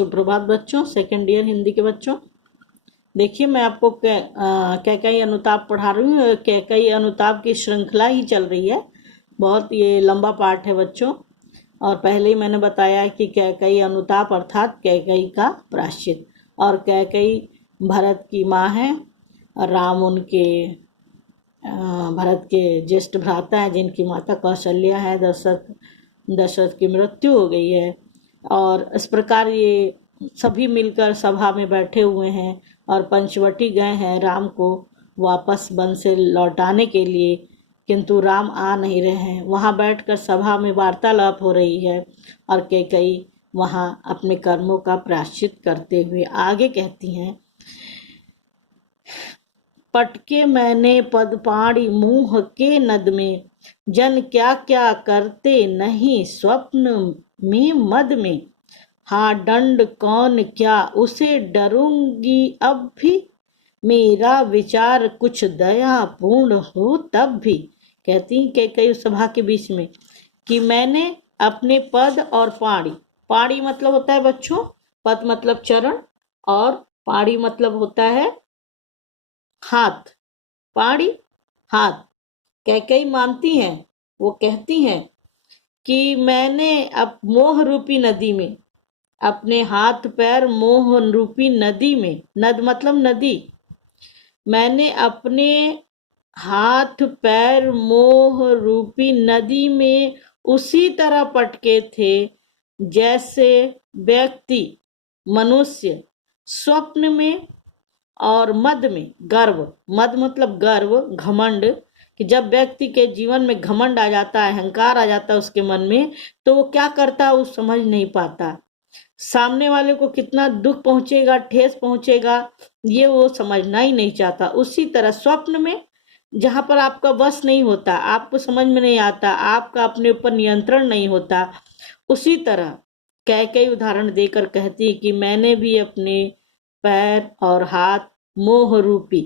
सुप्रभात बच्चों, second year Hindi के बच्चों। देखिए मैं आपको कैकई अनुताप पढ़ा रही हूँ। कैकई अनुताप की श्रृंखला ही चल रही है, बहुत ये लंबा पाठ है बच्चों। और पहले ही मैंने बताया कि कैकई अनुताप अर्थात कैकई का प्रायश्चित। और कैकई भरत की माँ है और राम उनके भरत के ज्येष्ठ भ्राता हैं, जिनकी माता कौशल्या है। दशरथ की मृत्यु हो गई है और इस प्रकार ये सभी मिलकर सभा में बैठे हुए हैं और पंचवटी गए हैं राम को वापस वन से लौटाने के लिए, किंतु राम आ नहीं रहे हैं। वहाँ बैठकर सभा में वार्तालाप हो रही है और कैकई वहाँ अपने कर्मों का प्रायश्चित करते हुए आगे कहती हैं, पटके मैंने पदपाड़ी मुँह के नद में, जन क्या क्या करते नहीं स्वप्न में मद में। हाँ दंड कौन क्या उसे डरूंगी अब भी, मेरा विचार कुछ दया पूर्ण हो तब भी। कहती कि कई सभा के बीच में कि मैंने अपने पद और पाड़ी, पाड़ी मतलब होता है बच्चों, पद मतलब चरण और पाड़ी मतलब होता है हाथ, पाड़ी हाथ। कैकई मानती हैं, वो कहती हैं कि मैंने अब मोह रूपी नदी में अपने हाथ पैर, मोह रूपी नदी में, नद मतलब नदी, मैंने अपने हाथ पैर मोह रूपी नदी में उसी तरह पटके थे जैसे व्यक्ति मनुष्य स्वप्न में और मद में, गर्व, मद मतलब गर्व, घमंड, कि जब व्यक्ति के जीवन में घमंड आ जाता है, अहंकार आ जाता है उसके मन में, तो वो क्या करता है वो समझ नहीं पाता। सामने वाले को कितना दुख पहुंचेगा, ठेस पहुंचेगा, ये वो समझना ही नहीं चाहता। उसी तरह स्वप्न में जहां पर आपका वश नहीं होता, आपको समझ में नहीं आता, आपका अपने ऊपर नियंत्रण नहीं होता, उसी तरह कई उदाहरण देकर कहती है कि मैंने भी अपने पैर और हाथ मोह रूपी,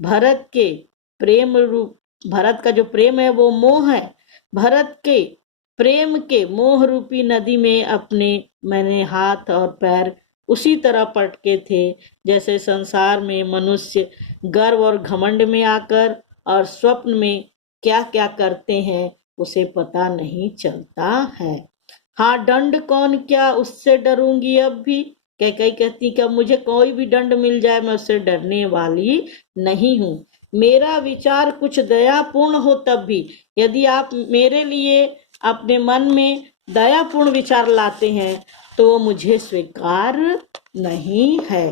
भरत के प्रेम रूप, भरत का जो प्रेम है वो मोह है, भरत के प्रेम के मोह रूपी नदी में अपने मैंने हाथ और पैर उसी तरह पटके थे जैसे संसार में मनुष्य गर्व और घमंड में आकर और स्वप्न में क्या क्या करते हैं उसे पता नहीं चलता है। हाँ दंड कौन क्या उससे डरूंगी अब भी। कैकई कहती कि मुझे कोई भी दंड मिल जाए मैं उससे डरने वाली नहीं हूँ। मेरा विचार कुछ दयापूर्ण हो तब भी, यदि आप मेरे लिए अपने मन में दयापूर्ण विचार लाते हैं तो मुझे स्वीकार नहीं है।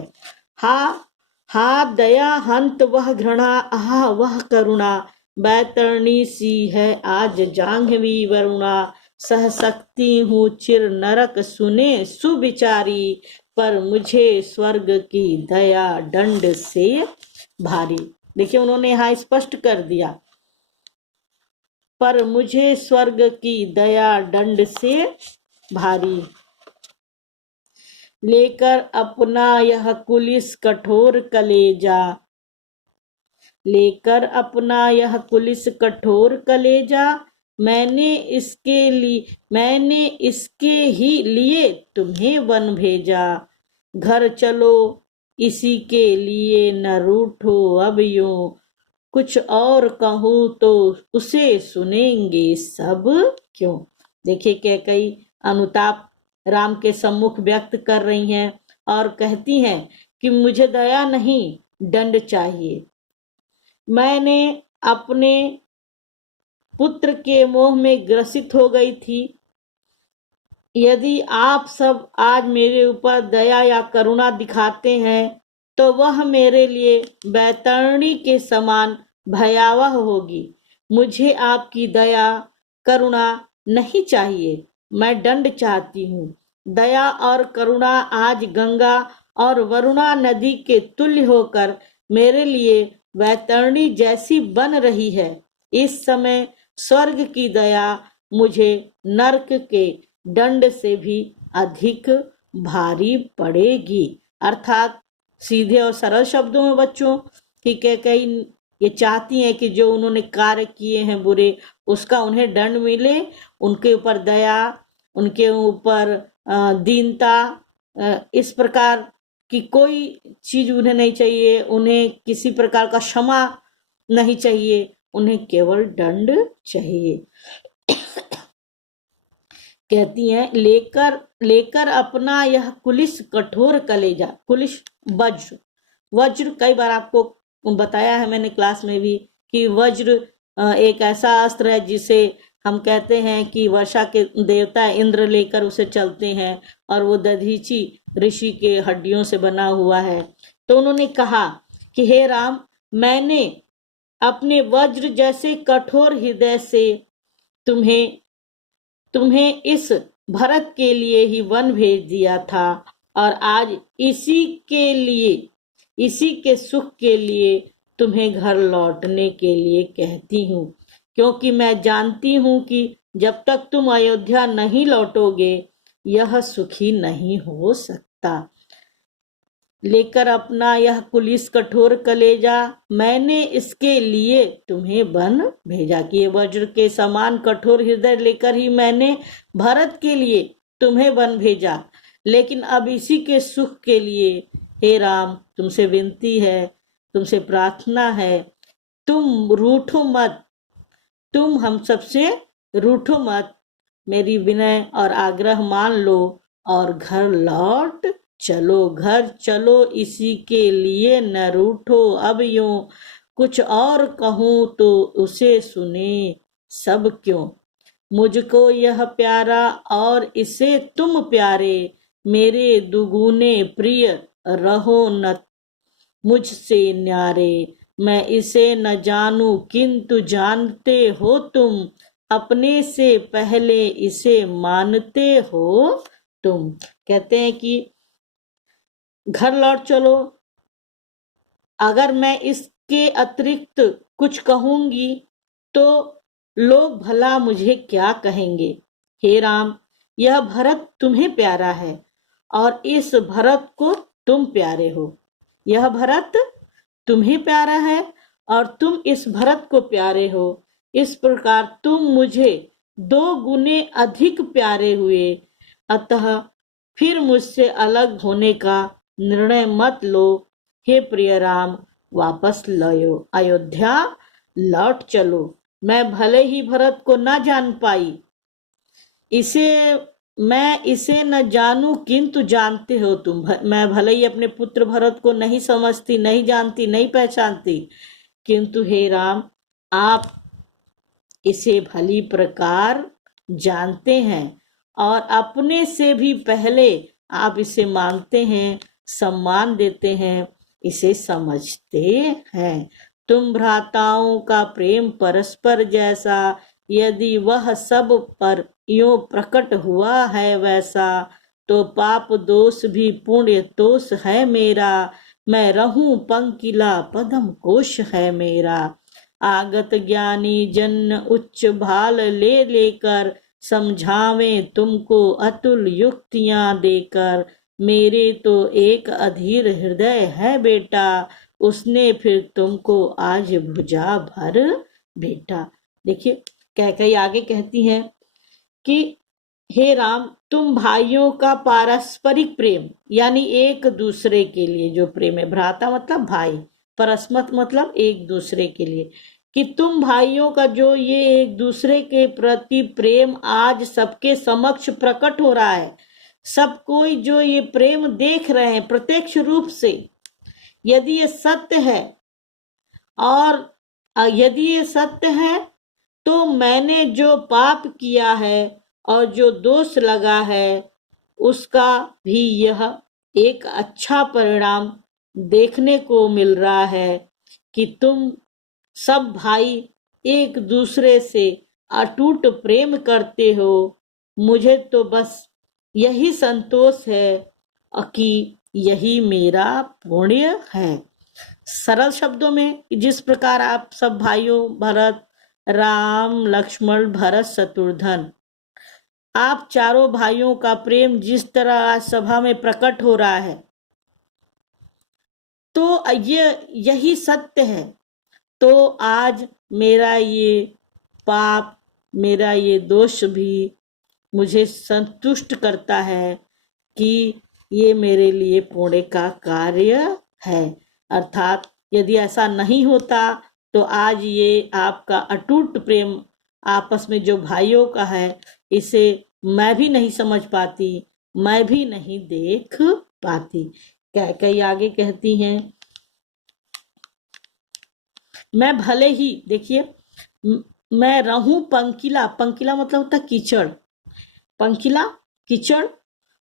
हा दया हंत वह घृणा, आह वह करुणा, बैतरणी सी है आज जाह्नवी वरुणा। सह सकती हूँ चिर नरक सुने सुविचारी, पर मुझे स्वर्ग की दया दंड से भारी। देखिए उन्होंने यहाँ स्पष्ट कर दिया, पर मुझे स्वर्ग की दया दंड से भारी। लेकर अपना यह कुलिस कठोर कलेजा, लेकर अपना यह कुलिस कठोर कलेजा, मैंने इसके ही लिए तुम्हें वन भेजा। घर चलो इसी के लिए न रूठो अब यूं, कुछ और कहूँ तो उसे सुनेंगे सब क्यों। देखिए कैकई अनुताप राम के सम्मुख व्यक्त कर रही हैं और कहती हैं कि मुझे दया नहीं दंड चाहिए। मैंने अपने पुत्र के मोह में ग्रसित हो गई थी। यदि आप सब आज मेरे ऊपर दया या करुणा दिखाते हैं तो वह मेरे लिए बैतरणी के समान भयावह होगी। मुझे आपकी दया करुणा नहीं चाहिए, मैं दंड चाहती हूँ। दया और करुणा आज गंगा और वरुणा नदी के तुल्य होकर मेरे लिए बैतरणी जैसी बन रही है। इस समय स्वर्ग की दया मुझे नरक के दंड से भी अधिक भारी पड़ेगी। अर्थात सीधे और सरल शब्दों में बच्चों कि कैकई ये चाहती हैं कि जो उन्होंने कार्य किए हैं बुरे उसका उन्हें दंड मिले, उनके ऊपर दया, उनके ऊपर दीनता इस प्रकार की कोई चीज उन्हें नहीं चाहिए, उन्हें किसी प्रकार का क्षमा नहीं चाहिए, उन्हें केवल दंड चाहिए। कहती हैं, लेकर लेकर अपना यह कुलिस कठोर कलेजा, कुलिस वज्र, वज्र कई बार आपको बताया है मैंने क्लास में भी कि वज्र एक ऐसा अस्त्र है जिसे हम कहते हैं कि वर्षा के देवता इंद्र लेकर उसे चलते हैं, और वो दधीची ऋषि के हड्डियों से बना हुआ है। तो उन्होंने कहा कि हे राम, मैंने अपने वज्र जैसे कठोर हृदय से तुम्हें तुम्हें इस भरत के लिए ही वन भेज दिया था, और आज इसी के लिए, इसी के सुख के लिए तुम्हें घर लौटने के लिए कहती हूँ, क्योंकि मैं जानती हूँ कि जब तक तुम अयोध्या नहीं लौटोगे यह सुखी नहीं हो सकता। लेकर अपना यह कुलिस कठोर कलेजा, मैंने इसके लिए तुम्हें वन भेजा कि ये वज्र के समान कठोर हृदय लेकर ही मैंने भरत के लिए तुम्हें वन भेजा। लेकिन अब इसी के सुख के लिए हे राम, तुमसे विनती है, तुमसे प्रार्थना है, तुम रूठो मत, तुम हम सबसे रूठो मत, मेरी विनय और आग्रह मान लो और घर लौट चलो, घर चलो, इसी के लिए न रूठो अब यूं, कुछ और कहूं तो उसे सुने सब क्यों। मुझको यह प्यारा और इसे तुम प्यारे, मेरे दुगुने प्रिय रहो न मुझसे न्यारे। मैं इसे न जानूं किंतु जानते हो तुम, अपने से पहले इसे मानते हो तुम। कहते हैं कि घर लौट चलो, अगर मैं इसके अतिरिक्त कुछ कहूंगी तो लोग भला मुझे क्या कहेंगे। हे राम, यह भरत तुम्हें प्यारा है और इस भरत को तुम प्यारे हो। यह भरत तुम्हें प्यारा है और तुम इस भरत को प्यारे हो। इस प्रकार तुम मुझे 2 गुने अधिक प्यारे हुए, अतः फिर मुझसे अलग होने का निर्णय मत लो। हे प्रिय राम, वापस लो, अयोध्या लौट चलो। मैं भले ही भरत को न जान पाई, मैं इसे न जानूं किंतु जानते हो तुम। मैं भले ही अपने पुत्र भरत को नहीं समझती, नहीं जानती, नहीं पहचानती, किंतु हे राम, आप इसे भली प्रकार जानते हैं और अपने से भी पहले आप इसे मानते हैं, सम्मान देते हैं, इसे समझते हैं। तुम भ्राताओं का प्रेम परस्पर जैसा, यदि वह सब पर यूं प्रकट हुआ है वैसा, तो पाप दोष भी पुण्य दोष है मेरा। मैं रहूं पंकिला पदम कोश है मेरा। आगत ज्ञानी जन उच्च भाल ले लेकर, समझावे तुमको अतुल युक्तियां देकर। मेरे तो एक अधीर हृदय है बेटा, उसने फिर तुमको आज भुजा भर बेटा। देखिए कैकेयी आगे कहती हैं कि हे राम, तुम भाइयों का पारस्परिक प्रेम, यानी एक दूसरे के लिए जो प्रेम है, भ्राता मतलब भाई, परस्मत मतलब एक दूसरे के लिए, कि तुम भाइयों का जो ये एक दूसरे के प्रति प्रेम आज सबके समक्ष प्रकट हो रहा है, सब कोई जो ये प्रेम देख रहे हैं प्रत्यक्ष रूप से, यदि ये सत्य है, और यदि ये सत्य है तो मैंने जो पाप किया है और जो दोष लगा है उसका भी यह एक अच्छा परिणाम देखने को मिल रहा है कि तुम सब भाई एक दूसरे से अटूट प्रेम करते हो। मुझे तो बस यही संतोष है कि यही मेरा पुण्य है। सरल शब्दों में, जिस प्रकार आप सब भाइयों भरत, राम, लक्ष्मण, भरत, शत्रुघ्न, आप चारों भाइयों का प्रेम जिस तरह आज सभा में प्रकट हो रहा है, तो यही सत्य है। तो आज मेरा ये पाप, मेरा ये दोष भी मुझे संतुष्ट करता है कि ये मेरे लिए पुण्य का कार्य है। अर्थात यदि ऐसा नहीं होता तो आज ये आपका अटूट प्रेम आपस में जो भाइयों का है, इसे मैं भी नहीं समझ पाती, मैं भी नहीं देख पाती। कैकेयी आगे कहती हैं, मैं भले ही, देखिए, मैं रहूं पंकिला, पंकिला मतलब होता है कीचड़, पंकिला कीचड़,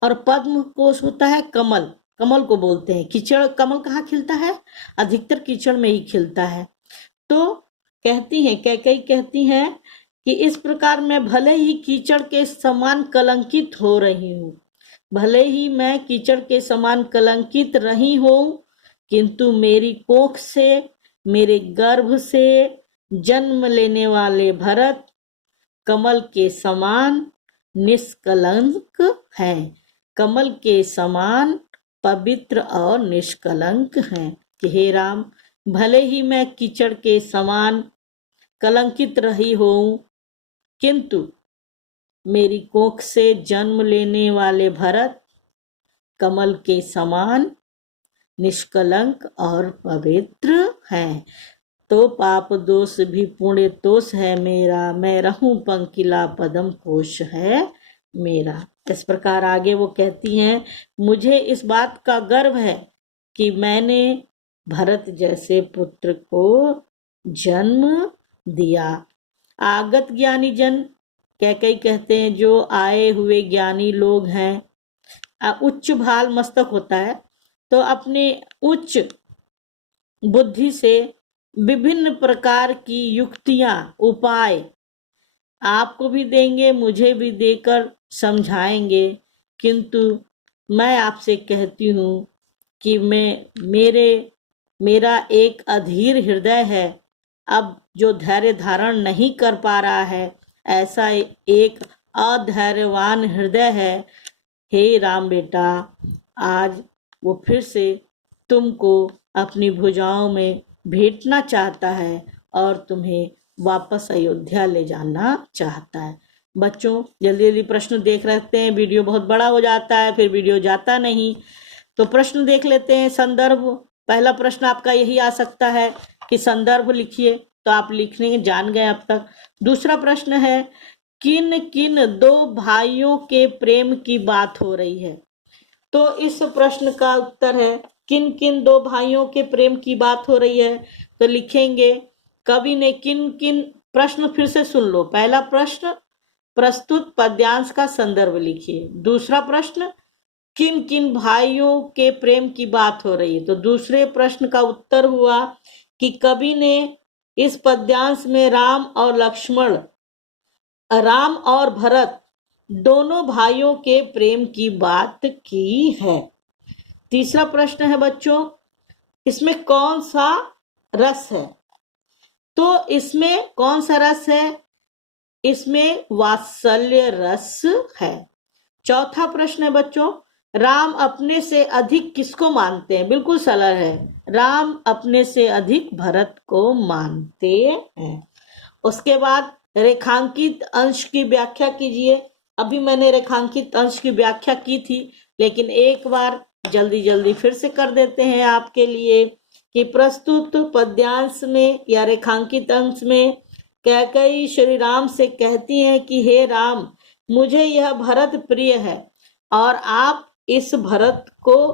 और पद्म कोश होता है कमल, कमल को बोलते हैं कीचड़। कमल कहाँ खिलता है? अधिकतर कीचड़ में ही खिलता है। तो कहती हैं, कैकेयी कहती हैं कि इस प्रकार मैं भले ही कीचड़ के समान कलंकित हो रही हूँ, भले ही मैं कीचड़ के समान कलंकित रही हूँ, किंतु मेरी कोख से, मेरे गर्भ से जन्म लेने वाले भरत कमल के समान निष्कलंक हैं, कमल के समान पवित्र और निष्कलंक हैं। कि हे राम, भले ही मैं कीचड़ के समान कलंकित रही हूँ, किंतु मेरी कोख से जन्म लेने वाले भरत कमल के समान निष्कलंक और पवित्र हैं। तो पाप दोष भी पुण्य तोष है मेरा, मैं रहूं पंकिला पदम कोश है मेरा। इस प्रकार आगे वो कहती हैं, मुझे इस बात का गर्व है कि मैंने भरत जैसे पुत्र को जन्म दिया। आगत ज्ञानी जन, कैकेयी कहते हैं जो आए हुए ज्ञानी लोग हैं, उच्च भाल मस्तक होता है, तो अपने उच्च बुद्धि से विभिन्न प्रकार की युक्तियां, उपाय आपको भी देंगे, मुझे भी देकर समझाएंगे, किंतु मैं आपसे कहती हूँ कि मेरा एक अधीर हृदय है, अब जो धैर्य धारण नहीं कर पा रहा है, ऐसा एक अधैर्यवान हृदय है। हे राम बेटा, आज वो फिर से तुमको अपनी भुजाओं में भेटना चाहता है और तुम्हें वापस अयोध्या ले जाना चाहता है। बच्चों, जल्दी जल्दी प्रश्न देख रखते हैं, वीडियो बहुत बड़ा हो जाता है, फिर वीडियो जाता नहीं। तो प्रश्न देख लेते हैं। संदर्भ, पहला प्रश्न आपका यही आ सकता है कि संदर्भ लिखिए, तो आप लिखने जान गए अब तक। दूसरा प्रश्न है, किन किन दो भाइयों के प्रेम की बात हो रही है? तो इस प्रश्न का उत्तर है, किन किन दो भाइयों के प्रेम की बात हो रही है? तो लिखेंगे, कवि ने किन किन, प्रश्न फिर से सुन लो। पहला प्रश्न, प्रस्तुत पद्यांश का संदर्भ लिखिए। दूसरा प्रश्न, किन किन भाइयों के प्रेम की बात हो रही है? तो दूसरे प्रश्न का उत्तर हुआ कि कवि ने इस पद्यांश में राम और लक्ष्मण, राम और भरत दोनों भाइयों के प्रेम की बात की है। तीसरा प्रश्न है बच्चों, इसमें कौन सा रस है? तो इसमें कौन सा रस है? इसमें वात्सल्य रस है। चौथा प्रश्न है बच्चों, राम अपने से अधिक किसको मानते हैं? बिल्कुल सरल है, राम अपने से अधिक भरत को मानते हैं। उसके बाद रेखांकित अंश की व्याख्या कीजिए। अभी मैंने रेखांकित अंश की व्याख्या की थी, लेकिन एक बार जल्दी जल्दी फिर से कर देते हैं आपके लिए कि प्रस्तुत पद्यांश में या रेखांकित अंश में कैकेयी श्री राम से कहती हैं कि हे राम, मुझे यह भरत प्रिय है और आप इस भरत को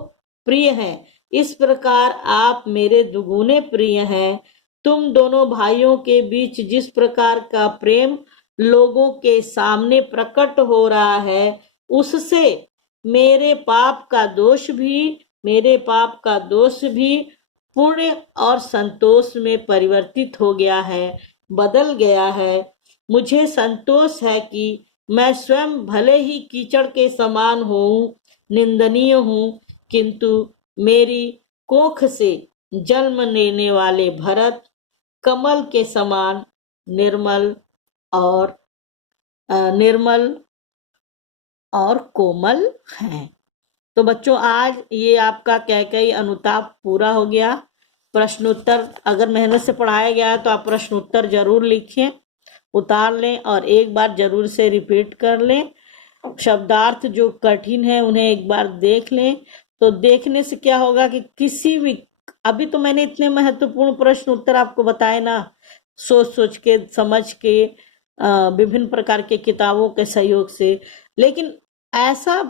प्रिय हैं, इस प्रकार आप मेरे दुगुने प्रिय हैं। तुम दोनों भाइयों के बीच जिस प्रकार का प्रेम लोगों के सामने प्रकट हो रहा है, उससे मेरे पाप का दोष भी पुण्य और संतोष में परिवर्तित हो गया है, बदल गया है। मुझे संतोष है कि मैं स्वयं भले ही कीचड़ के समान हूँ, निंदनीय हूँ, किंतु मेरी कोख से जन्म लेने वाले भरत कमल के समान निर्मल और कोमल हैं। तो बच्चों, आज ये आपका कैकेयी अनुताप पूरा हो गया। प्रश्नोत्तर अगर मेहनत से पढ़ाया गया तो आप प्रश्नोत्तर जरूर लिखें, उतार लें और एक बार जरूर से रिपीट कर लें। शब्दार्थ जो कठिन है उन्हें एक बार देख लें। तो देखने से क्या होगा कि किसी भी, अभी तो मैंने इतने महत्वपूर्ण प्रश्न उत्तर आपको बताए ना, सोच सोच के समझ के विभिन्न प्रकार के किताबों के सहयोग से, लेकिन ऐसा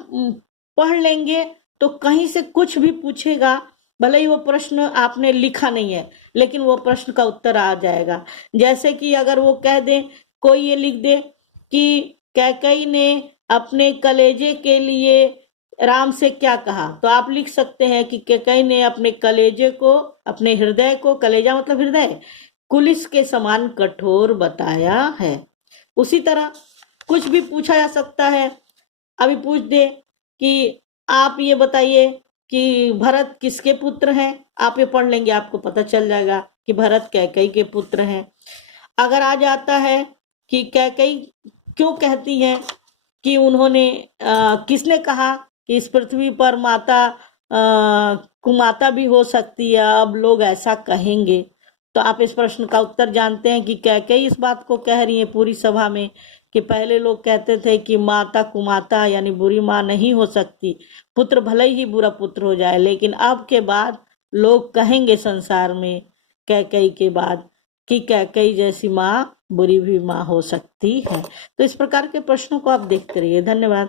पढ़ लेंगे तो कहीं से कुछ भी पूछेगा, भले ही वो प्रश्न आपने लिखा नहीं है लेकिन वो प्रश्न का उत्तर आ जाएगा। जैसे कि अगर वो कह दे, कोई ये लिख दे कि कैकई ने अपने कलेजे के लिए राम से क्या कहा, तो आप लिख सकते हैं कि कैकई ने अपने कलेजे को, अपने हृदय को, कलेजा मतलब हृदय, कुलिस के समान कठोर बताया है। उसी तरह कुछ भी पूछा जा सकता है। अभी पूछ दे कि आप ये बताइए कि भरत किसके पुत्र हैं, आप ये पढ़ लेंगे, आपको पता चल जाएगा कि भरत कैकई के पुत्र हैं। अगर आ जाता है कि कैकई क्यों कहती है कि उन्होंने किसने कहा कि इस पृथ्वी पर माता कुमाता भी हो सकती है, अब लोग ऐसा कहेंगे, तो आप इस प्रश्न का उत्तर जानते हैं कि कैकई इस बात को कह रही है पूरी सभा में कि पहले लोग कहते थे कि माता कुमाता यानी बुरी माँ नहीं हो सकती, पुत्र भले ही बुरा पुत्र हो जाए, लेकिन अब के बाद लोग कहेंगे संसार में कैकई के बाद कि कैकई जैसी माँ बुरी भी माँ हो सकती है। तो इस प्रकार के प्रश्नों को आप देखते रहिए। धन्यवाद।